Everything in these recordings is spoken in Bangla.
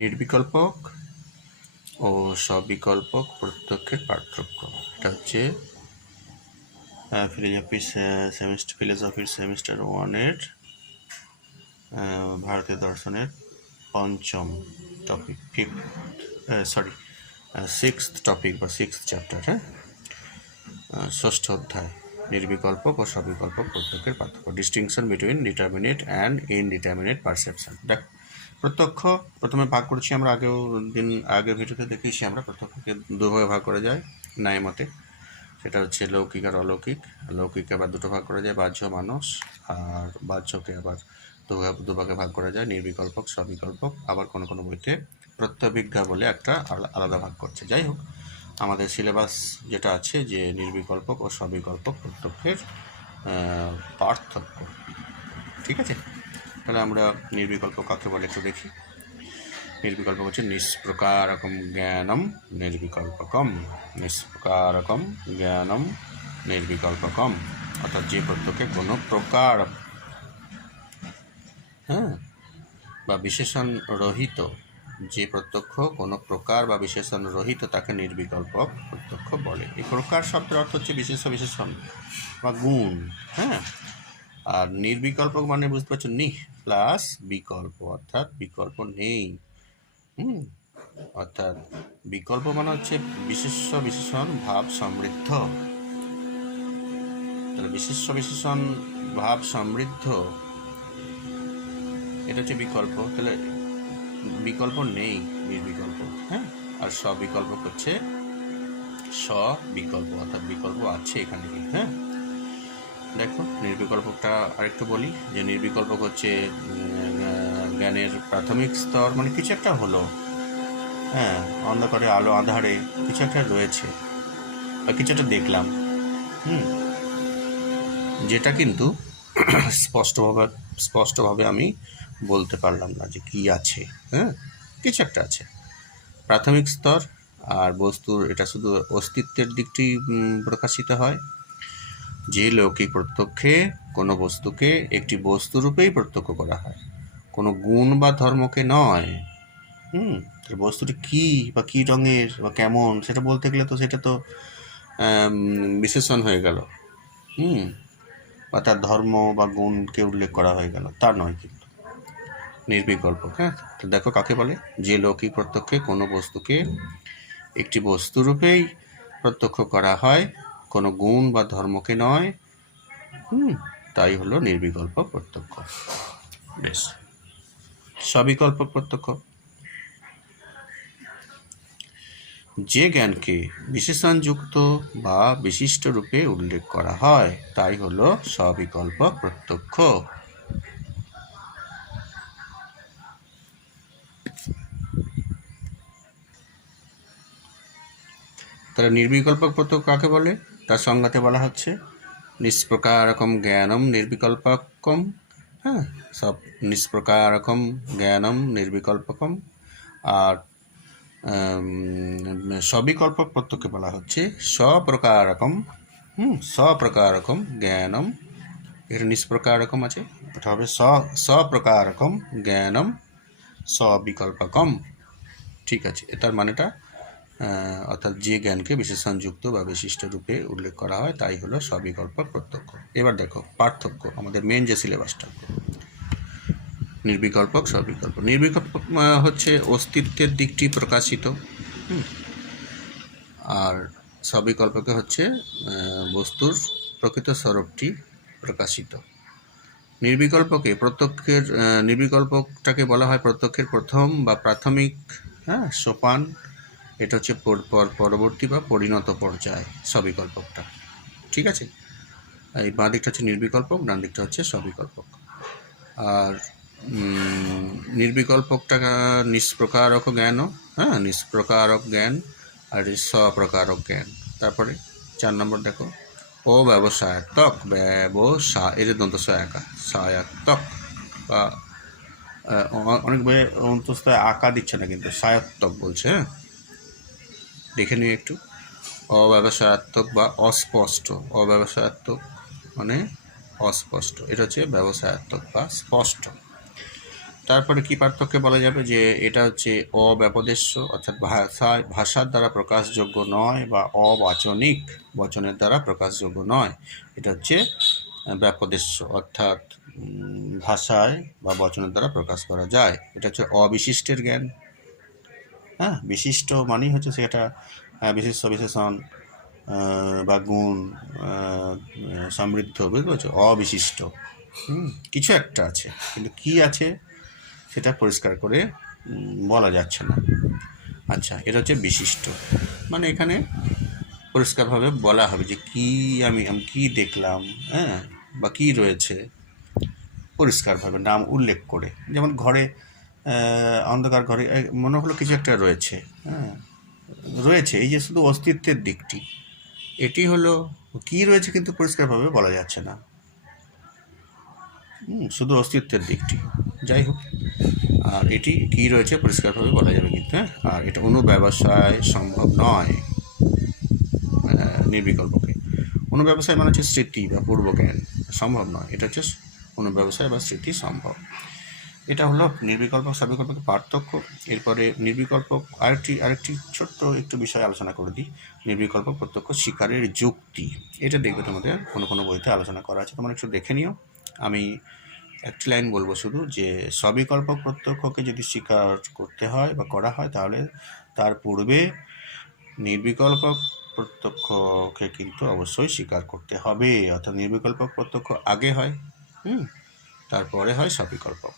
নির্বিকল্পক ও সবিকল্পক প্রত্যক্ষের পার্থক্য। এটা হচ্ছে ফিলোসফির সেমিস্টার 1-এর ভারতীয় দর্শনের পঞ্চম টপিক, সিক্সথ টপিক বা সিক্সথ চ্যাপ্টার, ষষ্ঠ অধ্যায়, নির্বিকল্পক ও সবিকল্পক প্রত্যক্ষের পার্থক্য, distinction between determinant and indeterminate perception. দেখ, প্রত্যক্ষ প্রথমে ভাগ করেছি আমরা, আগের ভিডিওতে দেখিয়েছি আমরা প্রত্যক্ষকে দুভাগে ভাগ করা যায় ন্যায় মতে। সেটা হচ্ছে লৌকিক আর অলৌকিক। লৌকিককে আবার দুটো ভাগ করা যায়, বাহ্য মানুষ, আর বাহ্যকে আবার দুভাগে ভাগ করা যায়, নির্বিকল্পক সবিকল্পক। আবার কোনো কোনো বইতে প্রত্যবিজ্ঞা বলে একটা আলাদা ভাগ করছে। যাই হোক, আমাদের সিলেবাস যেটা আছে যে নির্বিকল্পক ও সবিকল্পক প্রত্যক্ষের পার্থক্য, ঠিক আছে। তাহলে আমরা নির্বিকল্প কাকে বলে একটু দেখি। নির্বিকল্পক হচ্ছে নিষ্প্রকারকম জ্ঞানম নির্বিকল্পকম। নিষ্প্রকারকম জ্ঞানম নির্বিকল্পকম, অর্থাৎ যে প্রত্যক্ষে কোনো প্রকার বা বিশেষণ রহিত, যে প্রত্যক্ষ কোনো প্রকার বা বিশেষণ রহিত তাকে নির্বিকল্পক প্রত্যক্ষ বলে। এই প্রকার শব্দের অর্থ হচ্ছে বিশেষণ বা গুণ। আর নির্বিকল্পক মানে বুঝতে পারছো, নিহ প্লাস বিকল্প, অর্থাৎ বিকল্প নেই। অর্থাৎ বিকল্প মানে হচ্ছে বিশেষণ ভাব সমৃদ্ধ। তাহলে বিশেষণ ভাব সমৃদ্ধ, এটা হচ্ছে বিকল্প। তাহলে বিকল্প নেই নির্বিকল্প, আর সবিকল্প হচ্ছে সবিকল্প, অর্থাৎ বিকল্প আছে এখানে। দেখো, নির্বিকল্পকটা আরেকটু বলি, যে নির্বিকল্পক হচ্ছে জ্ঞানের প্রাথমিক স্তর, মানে কিছু একটা হলো, অন্ধকারে আলো আধারে কিছু একটা রয়েছে বা কিছু একটা দেখলাম, যেটা কিন্তু স্পষ্টভাবে আমি বলতে পারলাম না যে কি আছে, কিছু একটা আছে, প্রাথমিক স্তর। আর বস্তুর এটা শুধু অস্তিত্বের দিকটি প্রকাশিত হয়। যে লৌকিক প্রত্যক্ষে কোনো বস্তুকে একটি বস্তুরূপেই প্রত্যক্ষ করা হয়, কোনো গুণ বা ধর্মকে নয়। বস্তুটি কী বা কী রঙের বা কেমন, সেটা বলতে গেলে তো সেটা তো বিশেষণ হয়ে গেল, বা তার ধর্ম বা গুণকে উল্লেখ করা হয়ে গেল, তা নয় কিন্তু নির্বিকল্পক। তো দেখো কাকে বলে, যে লৌকিক প্রত্যক্ষে কোনো বস্তুকে একটি বস্তুরূপেই প্রত্যক্ষ করা হয়, কোনো গুণ বা ধর্মকে নয়, তাই হলো নির্বিকল্প প্রত্যক্ষ। বেশ, সবিকল্প প্রত্যক্ষ, যে জ্ঞানকে বিশেষণযুক্ত বা বিশিষ্ট রূপে উল্লেখ করা হয়, তাই হলো সবিকল্প প্রত্যক্ষ। তাহলে নির্বিকল্পক প্রত্যক্ষ কাকে বলে, তার সংজ্ঞাতে বলা হচ্ছে নিষ্প্রকারকম জ্ঞানম নির্বিকল্পকম। সব নিষ্প্রকারকম জ্ঞানম নির্বিকল্পকম। আর সবিকল্পক প্রত্যক্ষে বলা হচ্ছে স্বপ্রকারকম। স্বপ্রকারকম জ্ঞানম, এটা নিষ্প্রকারকম আছে, এটা হবে স্বপ্রকারকম জ্ঞানম সবিকল্পকম। ঠিক আছে, এটার মানেটা, অর্থাৎ যে জ্ঞানকে বিশেষণযুক্ত বা বিশিষ্ট রূপে উল্লেখ করা হয়, তাই হলো সবিকল্পক প্রত্যক্ষ। এবার দেখো পার্থক্য, আমাদের মেন যে সিলেবাসটা, নির্বিকল্পক সবিকল্প। নির্বিকল্পক হচ্ছে অস্তিত্বের দিকটি প্রকাশিত, আর সবিকল্পকে হচ্ছে বস্তুর প্রকৃত স্বরূপটি প্রকাশিত। নির্বিকল্পকটাকে বলা হয় প্রত্যক্ষের প্রথম বা প্রাথমিক সোপান। এটা হচ্ছে পরবর্তী বা পরিণত পর্যায় সবিকল্পকটা, ঠিক আছে। এই বাঁ দিকটা হচ্ছে নির্বিকল্পক, ডান দিকটা হচ্ছে সবিকল্পক। আর নির্বিকল্পকটা নিষ্প্রকারক জ্ঞানও, নিষ্প্রকারক জ্ঞান, আর স্বপ্রকারক জ্ঞান। তারপরে 4 নম্বর দেখো, অব্যবসায়াত্মক, এর দন্ত সায়াত্মক, বা অনেক বইয়ে অন্তস্থায় আঁকা দিচ্ছে না, কিন্তু সায়াত্মক বলছে, দেখে নিয়ে একটু। অব্যবসায়াত্মক বা অস্পষ্ট, অব্যবসায়াত্মক মানে অস্পষ্ট, এটা হচ্ছে ব্যবসায়াত্মক বা স্পষ্ট। তারপরে কি পার্থক্য বলা যাবে যে এটা হচ্ছে অব্যাপদেশ্য, অর্থাৎ ভাষার দ্বারা প্রকাশযোগ্য নয়, বা অবাচনিক বচনের দ্বারা প্রকাশযোগ্য নয়। এটা হচ্ছে ব্যাপদেশ্য, অর্থাৎ ভাষায় বা বচনের দ্বারা প্রকাশ করা যায়। এটা হচ্ছে অবিশিষ্টের জ্ঞান। হ্যাঁ, বিশিষ্ট মানেই হচ্ছে সেটা বিশেষ্য বিশেষণ বা গুণ সমৃদ্ধ, বুঝতে পারছো? অবিশিষ্ট কিছু একটা আছে, কিন্তু কি আছে সেটা পরিষ্কার করে বলা যাচ্ছে না। আচ্ছা, এটা হচ্ছে বিশিষ্ট, মানে এখানে পরিষ্কারভাবে বলা হবে যে কি আমি কি দেখলাম, হ্যাঁ, বা কি রয়েছে, পরিষ্কারভাবে নাম উল্লেখ করে। যেমন ঘরে অন্ধকার ঘরে মনে হলো কিছু একটা রয়েছে, হ্যাঁ রয়েছে, এই যে শুধু অস্তিত্বের দিকটি, এটি হলো কি রয়েছে, কিন্তু পরিষ্কারভাবে বলা যাচ্ছে না, শুধু অস্তিত্বের দিকটি। যাই হোক, আর এটি কি রয়েছে পরিষ্কারভাবে বলা যাবে কিন্তু, হ্যাঁ। আর এটা অনুব্যবসায় সম্ভব নয় নির্বিকল্পকে। অনুব্যবসায় মানে হচ্ছে স্মৃতি বা পূর্বজ্ঞান, সম্ভব নয়। এটা হচ্ছে অনুব্যবসায় বা স্মৃতি সম্ভব। এটা হলো নির্বিকল্পক সবিকল্পকের পার্থক্য। এরপরে নির্বিকল্পক আরেকটি ছোট্ট একটু বিষয় আলোচনা করে দিই। নির্বিকল্পক প্রত্যক্ষ স্বীকারের যুক্তি, এটা দেখবে তোমাদের কোনো বইতে আলোচনা করা আছে, তোমরা একটু দেখে নিও। আমি একটি লাইন বলবো শুধু, যে সবিকল্পক প্রত্যক্ষকে যদি স্বীকার করতে হয় বা করা হয়, তাহলে তার পূর্বে নির্বিকল্পক প্রত্যক্ষকে কিন্তু অবশ্যই স্বীকার করতে হবে। অর্থাৎ নির্বিকল্পক প্রত্যক্ষ আগে হয়, তারপরে হয় সবিকল্পক।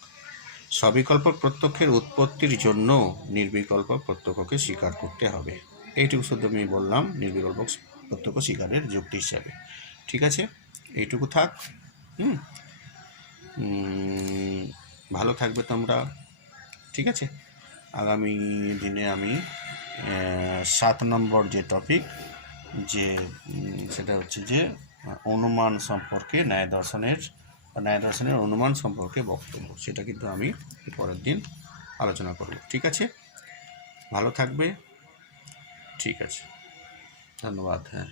সবিকল্পক প্রত্যক্ষের উৎপত্তির জন্য নির্বিকল্পক প্রত্যক্ষকে স্বীকার করতে হবে। এইটুকু শুধু আমি বললাম নির্বিকল্পক প্রত্যক্ষ স্বীকারের যুক্তি হিসাবে। ঠিক আছে, এইটুকু থাক। ভালো থাকবে তোমরা, ঠিক আছে। আগামী দিনে আমি 7 নম্বর যে টপিক, যে সেটা হচ্ছে যে অনুমান সম্পর্কে ন্যায় দর্শনের অনুমান সম্পর্কে বক্তব্য, সেটা কিন্তু আমি পরের দিন আলোচনা করব। ঠিক আছে, ভালো থাকবে। ঠিক আছে, ধন্যবাদ। হ্যাঁ।